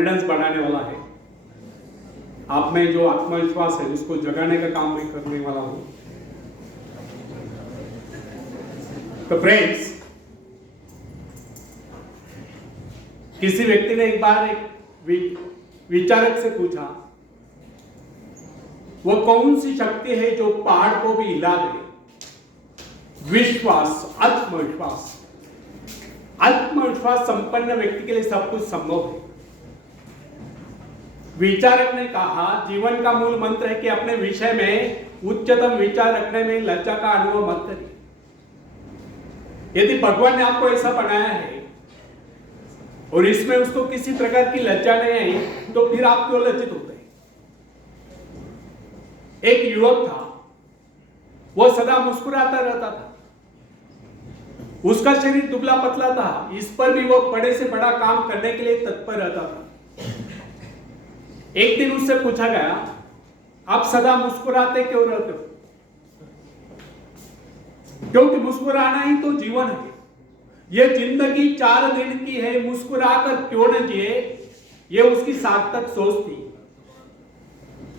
Confidence बढ़ाने वाला है, आप में जो आत्मविश्वास है उसको जगाने का काम भी करने वाला हूं। तो फ्रेंड्स, किसी व्यक्ति ने एक बार एक विचारक से पूछा, वो कौन सी शक्ति है जो पहाड़ को भी हिला दे? विश्वास, आत्मविश्वास। आत्मविश्वास संपन्न व्यक्ति के लिए सब कुछ संभव है। विचारक ने कहा, जीवन का मूल मंत्र है कि अपने विषय में उच्चतम विचार रखने में लज्जा का अनुभव मत करिए। यदि भगवान ने आपको ऐसा बनाया है और इसमें उसको किसी प्रकार की लज्जा नहीं आई, तो फिर आप क्यों लज्जित होते हैं? एक युवक था, वो सदा मुस्कुराता रहता था, उसका शरीर दुबला पतला था, इस पर भी वो बड़े से बड़ा काम करने के लिए तत्पर रहता था। एक दिन उससे पूछा गया, आप सदा मुस्कुराते क्यों रहते हो? क्योंकि मुस्कुराना ही तो जीवन है। यह जिंदगी 4 दिन की है, मुस्कुराकर क्यों न जिए, यह उसकी सार्थक सोच थी।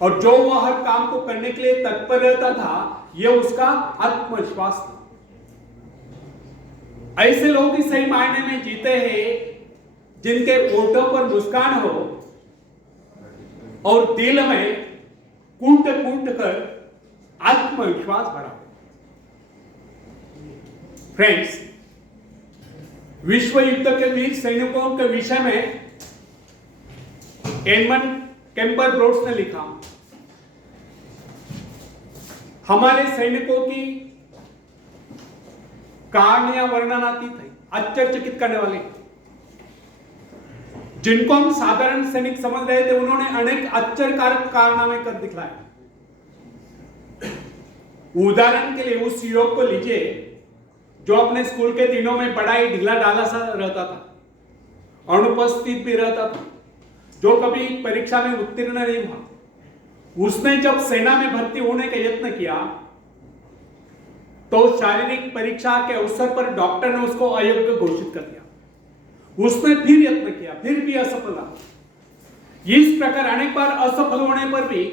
और जो वह हर काम को करने के लिए तत्पर रहता था, यह उसका आत्मविश्वास था। ऐसे लोग ही सही मायने में जीते हैं जिनके होठों पर मुस्कान हो और दिल में कूट कूट कर आत्मविश्वास भरा हो। फ्रेंड्स, विश्व युद्ध के वीर सैनिकों के विषय में एडमंड कैम्पर ब्रोड्स ने लिखा, हमारे सैनिकों की कहानियां वर्णनातीत है, आश्चर्यचकित करने वाली। जिनको हम साधारण सैनिक समझ रहे थे, उन्होंने अनेक आश्चर्यकारक कारनामे कर दिखलाए। उदाहरण के लिए उस युवक को लीजिए जो अपने स्कूल के दिनों में बड़ा ही ढीला ढाला सा रहता था, अनुपस्थित भी रहता था, जो कभी परीक्षा में उत्तीर्ण नहीं हुआ। उसने जब सेना में भर्ती होने का यत्न किया तो शारीरिक परीक्षा के अवसर पर डॉक्टर ने उसको अयोग्य घोषित कर दिया। उसने फिर यत्न किया, फिर भी असफल रहा। इस प्रकार अनेक बार असफल होने पर भी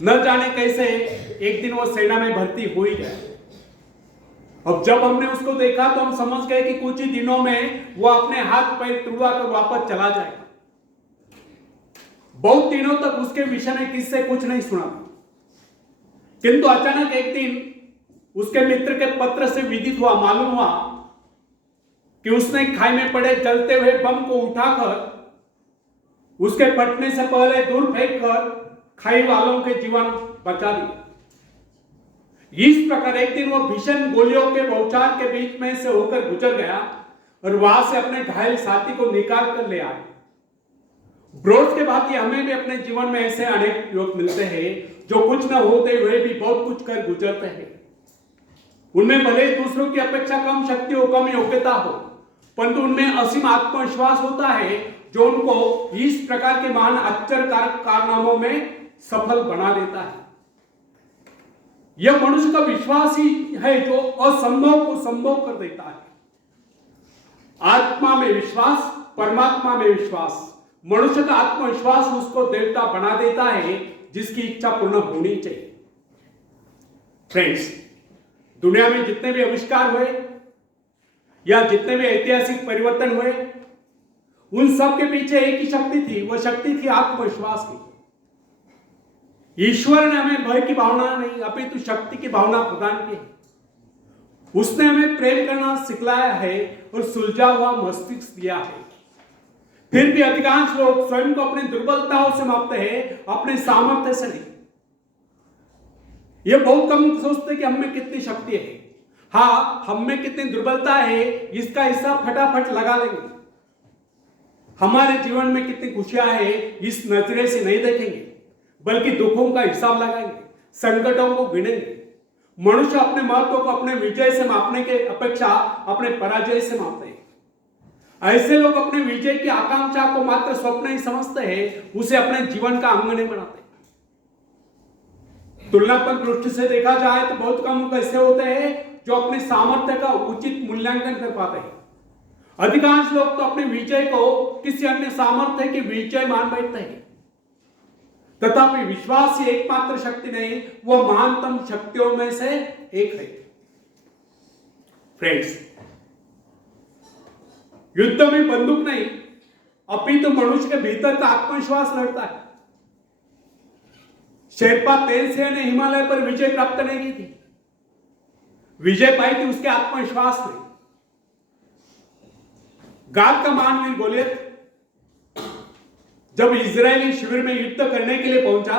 न जाने कैसे एक दिन वो सेना में भर्ती हो ही गया। अब जब हमने उसको देखा तो हम समझ गए कि कुछ ही दिनों में वो अपने हाथ पैर तुड़वा कर वापस चला जाएगा। बहुत दिनों तक उसके विषय में किससे कुछ नहीं सुना, किंतु अचानक एक दिन उसके मित्र के पत्र से विदित हुआ, मालूम हुआ कि उसने खाई में पड़े जलते हुए बम को उठाकर उसके फटने से पहले दूर फेंककर खाई वालों के जीवन बचा दिया। इस प्रकार एक दिन वो भीषण गोलियों के बौछार के बीच में से होकर गुजर गया और वहां से अपने घायल साथी को निकाल कर ले आया। ब्रोड्स के बाद हमें भी अपने जीवन में ऐसे अनेक लोग मिलते हैं जो कुछ न होते हुए भी बहुत कुछ कर गुजरते हैं। उनमें भले दूसरों की अपेक्षा कम शक्ति हो, कम योग्यता हो, परंतु उनमें असीम आत्मविश्वास होता है जो उनको इस प्रकार के महान आश्चर्यकारक कारनामों में सफल बना देता है। यह मनुष्य का विश्वास ही है जो असंभव को संभव कर देता है। आत्मा में विश्वास, परमात्मा में विश्वास, मनुष्य का आत्मविश्वास उसको देवता बना देता है जिसकी इच्छा पूर्ण होनी चाहिए। फ्रेंड्स, दुनिया में जितने भी आविष्कार हुए या जितने भी ऐतिहासिक परिवर्तन हुए, उन सब के पीछे एक ही शक्ति थी, वह शक्ति थी आत्मविश्वास की। ईश्वर ने हमें भय की भावना नहीं अपितु शक्ति की भावना प्रदान की है। उसने हमें प्रेम करना सिखलाया है और सुलझा हुआ मस्तिष्क दिया है। फिर भी अधिकांश लोग स्वयं को अपनी दुर्बलताओं से मापते हैं, अपने सामर्थ्य से नहीं। ये बहुत कम सोचते कि हम में कितनी शक्ति है। हाँ, हम में कितनी दुर्बलता है इसका हिसाब फटाफट लगा लेंगे। हमारे जीवन में कितनी खुशियां है इस नजरे से नहीं देखेंगे, बल्कि दुखों का हिसाब लगाएंगे, संकटों को गिनेंगे। मनुष्य अपने महत्व को अपने विजय से मापने के अपेक्षा अपने पराजय से मापते हैं। ऐसे लोग अपने विजय की आकांक्षा को मात्र स्वप्न ही समझते हैं, उसे अपने जीवन का अंग नहीं बनाते। तुलनात्मक दृष्टि से देखा जाए तो बहुत कम लोग ऐसे होते हैं जो अपने सामर्थ्य का उचित मूल्यांकन कर पाते हैं। अधिकांश लोग तो अपने विजय को किसी अन्य सामर्थ्य की विजय मान बैठते हैं, तथापि विश्वास ही एकमात्र शक्ति नहीं, वह महानतम शक्तियों में से एक है। फ्रेंड्स, युद्ध में बंदूक नहीं अपितु मनुष्य के भीतर का आत्मविश्वास लड़ता है। शेरपा तेनसिंह ने हिमालय पर विजय प्राप्त नहीं की थी, विजय पाई थी उसके आत्मविश्वास ने। गाद का महावीर गोलियत जब इजरायली शिविर में युद्ध करने के लिए पहुंचा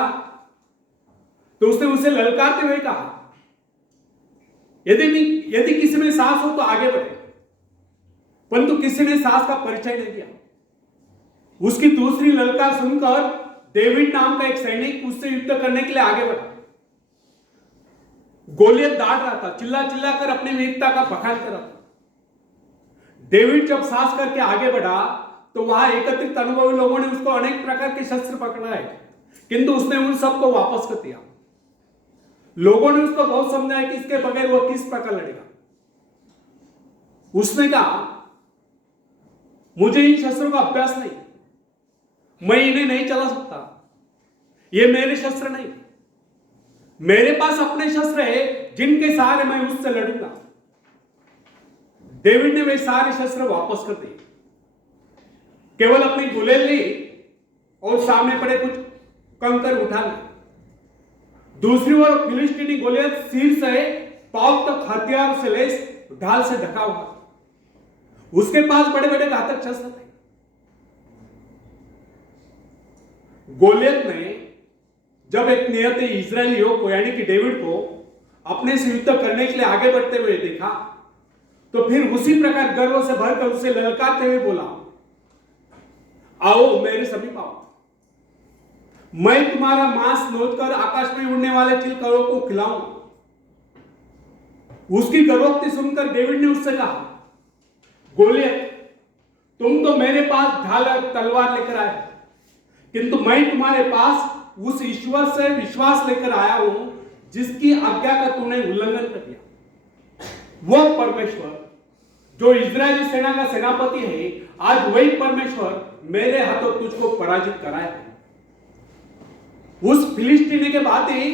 तो उसने उसे ललकारते हुए कहा, यदि किसी में साहस हो तो आगे बढ़े, परंतु किसी ने साहस का परिचय नहीं दिया। उसकी दूसरी ललकार सुनकर डेविड नाम का एक सैनिक उससे युद्ध करने के लिए आगे बढ़ा। गोलियत दाड़ रहा था, चिल्ला चिल्ला कर अपनी वीरता का बखान कर रहा था। डेविड जब साहस करके आगे बढ़ा तो वहां एकत्रित अनुभवी लोगों ने उसको अनेक प्रकार के शस्त्र पकड़ाए, किंतु उसने उन सबको वापस कर दिया। लोगों ने उसको बहुत समझाया कि इसके बगैर वो किस प्रकार लड़ेगा। उसने कहा, मुझे इन शस्त्रों का अभ्यास नहीं, मैं इन्हें नहीं चला सकता, ये मेरे शस्त्र नहीं, मेरे पास अपने शस्त्र है जिनके सहारे मैं उससे लड़ूंगा। डेविड ने वे सारे शस्त्र वापस कर दिए, केवल अपनी गुलेल ली और सामने पड़े कुछ कंकर उठा लिए। दूसरी ओर फिलिस्तीनी गोलियत सिर से पांव तक हथियार से लैस ढाल से ढका हुआ, उसके पास बड़े बड़े घातक शस्त्र थे। गोलियत ने जब एक नियत इजरायली युवक को यानी कि डेविड को अपने से युद्ध करने के लिए आगे बढ़ते हुए देखा तो फिर उसी प्रकार गर्व से भरकर उसे ललकारते हुए बोला, आओ मेरे समीप आओ, मैं तुम्हारा मांस नोचकर आकाश में उड़ने वाले चिलकरों को खिलाऊंगा। उसकी गर्वोक्ति सुनकर डेविड ने उससे कहा, गोलियत, तुम तो मेरे पास ढाल तलवार लेकर आए, किंतु मैं तुम्हारे पास उस ईश्वर से विश्वास लेकर आया हूं जिसकी आज्ञा का तूने उल्लंघन कर दिया। वह परमेश्वर जो इजरायली सेना का सेनापति है, आज वही परमेश्वर मेरे हाथों तुझको पराजित कराया। उस फिलिस्तीनी के बाद ही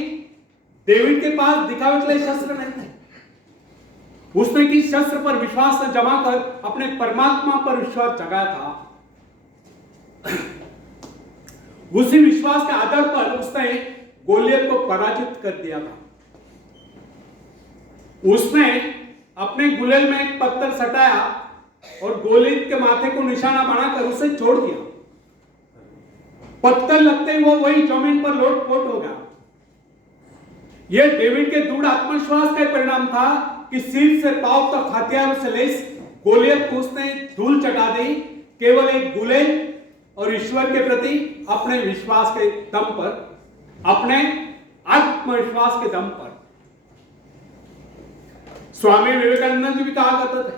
डेविड के पास दिखावे के लिए शस्त्र नहीं थे। उसने किस शस्त्र पर विश्वास जमा कर अपने परमात्मा पर विश्वास जगाया था, उसी विश्वास के आधार पर उसने गोलियत को पराजित कर दिया था। उसने अपने गुलेल में एक पत्थर सटाया और गोलियत के माथे को निशाना बनाकर उसे छोड़ दिया। पत्थर लगते ही वो वही जमीन पर लोटपोट हो गया। यह डेविड के दृढ़ आत्मविश्वास का परिणाम था कि सिर से पांव तक हथियारों से लैस गोलियत को उसने धूल चटा दी, केवल एक गुलेल और ईश्वर के प्रति अपने विश्वास के दम पर, अपने आत्मविश्वास के दम पर। स्वामी विवेकानंद जी भी कहा करते थे,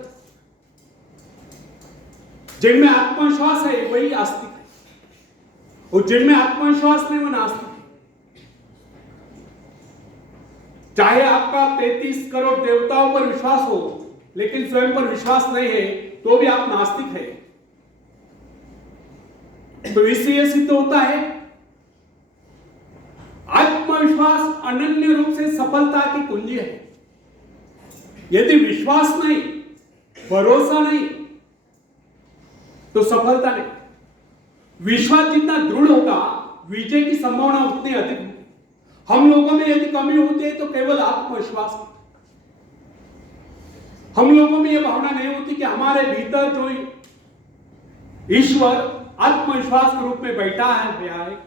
जिनमें आत्मविश्वास है वही आस्तिक है, और जिनमें आत्मविश्वास नहीं वो नास्तिक है। चाहे आपका 33 करोड़ देवताओं पर विश्वास हो लेकिन स्वयं पर विश्वास नहीं है तो भी आप नास्तिक है। तो इससे यह सिद्ध होता है आत्मविश्वास अनन्य रूप से सफलता की कुंजी है। यदि विश्वास नहीं, भरोसा नहीं, तो सफलता नहीं। विश्वास जितना दृढ़ होगा विजय की संभावना उतनी अधिक होगी। हम लोगों में यदि कमी होती है तो केवल आत्मविश्वास। हम लोगों में यह भावना नहीं होती कि हमारे भीतर जो ईश्वर आत्मविश्वास के रूप में बैठा है,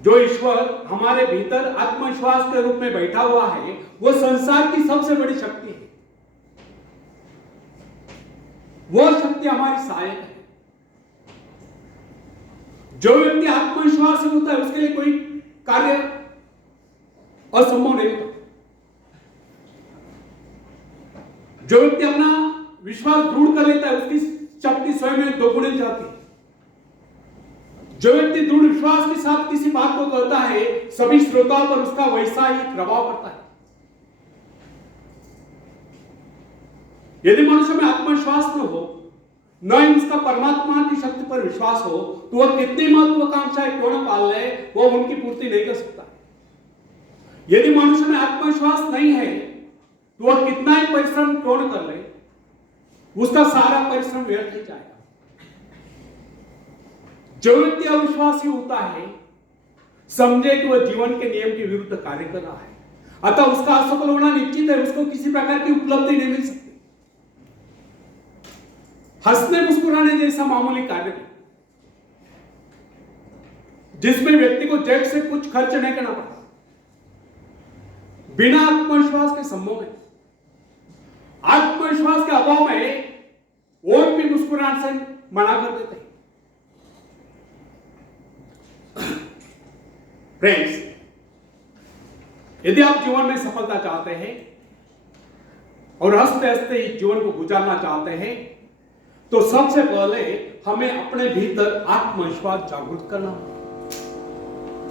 जो ईश्वर हमारे भीतर आत्मविश्वास के रूप में बैठा हुआ है, वो संसार की सबसे बड़ी शक्ति है। वो शक्ति हमारी सहायक है। जो व्यक्ति आत्मविश्वास होता है उसके लिए कोई कार्य असंभव नहीं होता। जो व्यक्ति अपना विश्वास दृढ़ कर लेता है उसकी शक्ति स्वयं में दोगुनी जाती है। जो व्यक्ति दृढ़ विश्वास के साथ किसी बात को करता है सभी श्रोताओं पर उसका वैसा ही प्रभाव पड़ता है। यदि मनुष्य में आत्मविश्वास न हो, न उसका परमात्मा की शक्ति पर विश्वास हो, तो वह कितनी महत्वाकांक्षाएं क्यों न पाल ले, वो उनकी पूर्ति नहीं कर सकता। यदि मनुष्य में आत्मविश्वास नहीं है, तो वह कितना ही परिश्रम क्यों न कर ले, उसका सारा परिश्रम व्यर्थ ही जाएगा। जो व्यक्ति अविश्वासी होता है, समझे कि वह जीवन के नियम के विरुद्ध कार्य कर रहा है, अतः उसका असफल होना निश्चित है। उसको किसी प्रकार की उपलब्धि नहीं मिल सकती। हंसने मुस्कुराने जैसा मामूली कार्य जिसमें व्यक्ति को जेब से कुछ खर्च नहीं करना पड़ता, बिना आत्मविश्वास के संभव है। आत्मविश्वास के अभाव में और भी मुस्कुराने से मना कर देते हैं। फ्रेंड्स, यदि आप जीवन में सफलता चाहते हैं और हंसते हंसते इस जीवन को गुजारना चाहते हैं, तो सबसे पहले हमें अपने भीतर आत्मविश्वास जागृत करना होगा।